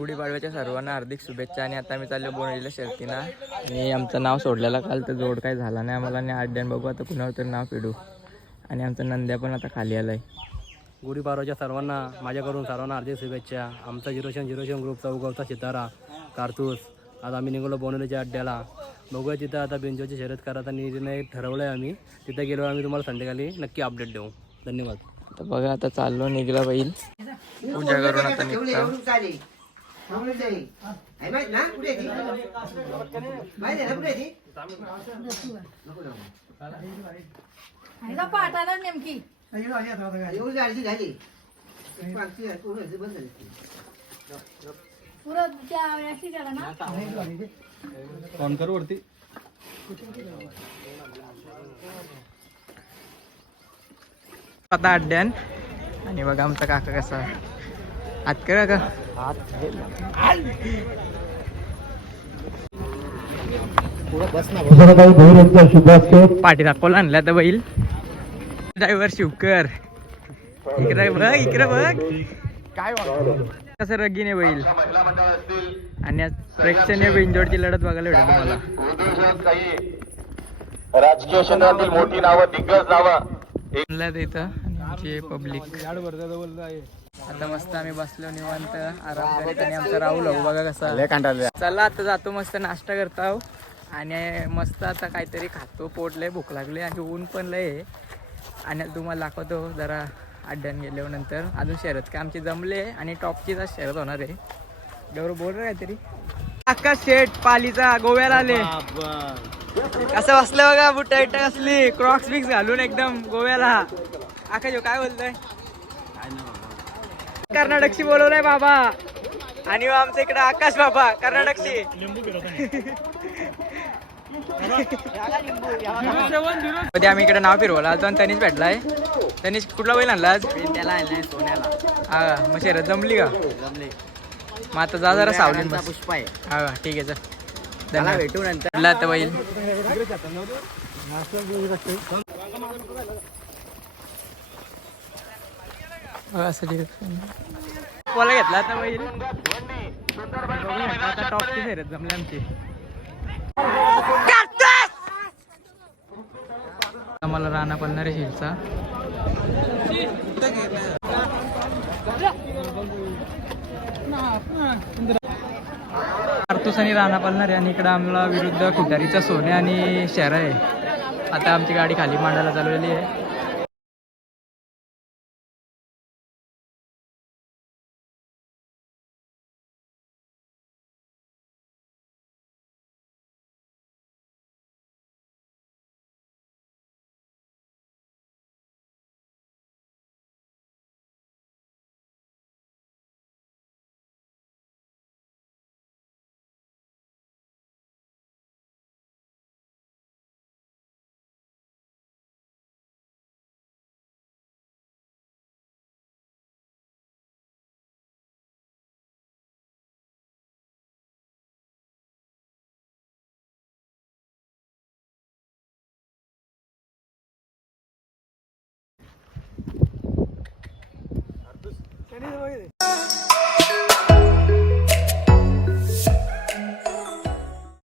गुढीपाडव्याच्या सर्वांना हार्दिक शुभेच्छा. आणि आता मी चाललो बोनडीला शर्तीना. आणि आमचं नाव सोडलेलं काल तर जोड काही झाला नाही आम्हाला. आणि आड्यान बघू आता कुणावर तरी नाव पिडू. आणि आमचा नंद्या पण आता खाली आलाय. गुढीपाडव्याच्या सर्वांना माझ्याकडून सर्वांना हार्दिक शुभेच्छा. आमचा 0-0 ग्रुपचा उगवता सितारा कारतूस. आज आम्ही निघालो बोनडीच्या अड्ड्याला. बघूया तिथं आता बेंचोची शर्यत करायचा निर्णय ठरवलं आहे आम्ही. तिथं गेलो आम्ही तुम्हाला संध्याकाळी नक्की अपडेट देऊ. धन्यवाद. तर बघा आता चाललो निघला बैल. पूजा करून आता निघता. पाठाला नेमकी फोन करू वरती. आता अड्ड्यान. आणि बघा आमचा काका कसा हात करा का पाठी दाखवला आणला तर बैल. ड्रायव्हर शिवकर इकडे बघ इकडे बघ काय कसं रगीने बैल. आणि आज प्रेक्षणीय बिंजोडची लढत बघायला भेटेल तुम्हाला. राजकीय क्षेत्रातील मोठी नावं दिग्गज नावं इथं आमची पब्लिक. आता मस्त आम्ही बसलो निवांत आराम करीत. आणि आमचा राहुल भाऊ बघा कसा. चला आता जातो मस्त नाश्ता करतो. आणि मस्त आता काहीतरी खातो. पोट लय भूक लागली आणि ऊन पण लय आहे. आणि तुम्हाला दाखवतो जरा अड्ड्यान गेल्यावर नंतर. अजून शर्यत काय आमची जमले आणि टॉपचीच शर्यत होणार आहे. बरोबर बोल रे काहीतरी. आकाश शेठ पालीचा गोव्याला आले. कसं बसलं बघा बुट टाईट असली क्रॉक्स बिक्स घालून एकदम गोव्याला. आकाश काय बोलतोय. कर्नाटकशी बोलवलंय बाबा. आणि आमच्या इकडे आकाश बाबा कर्नाटकशी. आम्ही इकडे नाव फिरवलं आज. तनीच भेटलाय. तनीच कुठला बैल आणला आज. त्याला सोन्याला. हा मग शर्यत जमली का. मग आता जा जरा सावलीन बस. पुष्पा आहे. हा ठीक आहे चल. त्याला भेटू नंतर. आता बैल बोला घेतला आता बैल. आता टॉपची शर्यत जमली आमची. आम्हाला राणा पडणार आहे शिलचा. कारतूस आणि राणा पळणार आहे. आणि इकडं आम्हाला विरुद्ध खुटारीचा सोने आणि शहर आहे. आता आमची गाडी खाली मांडायला चालवलेली आहे.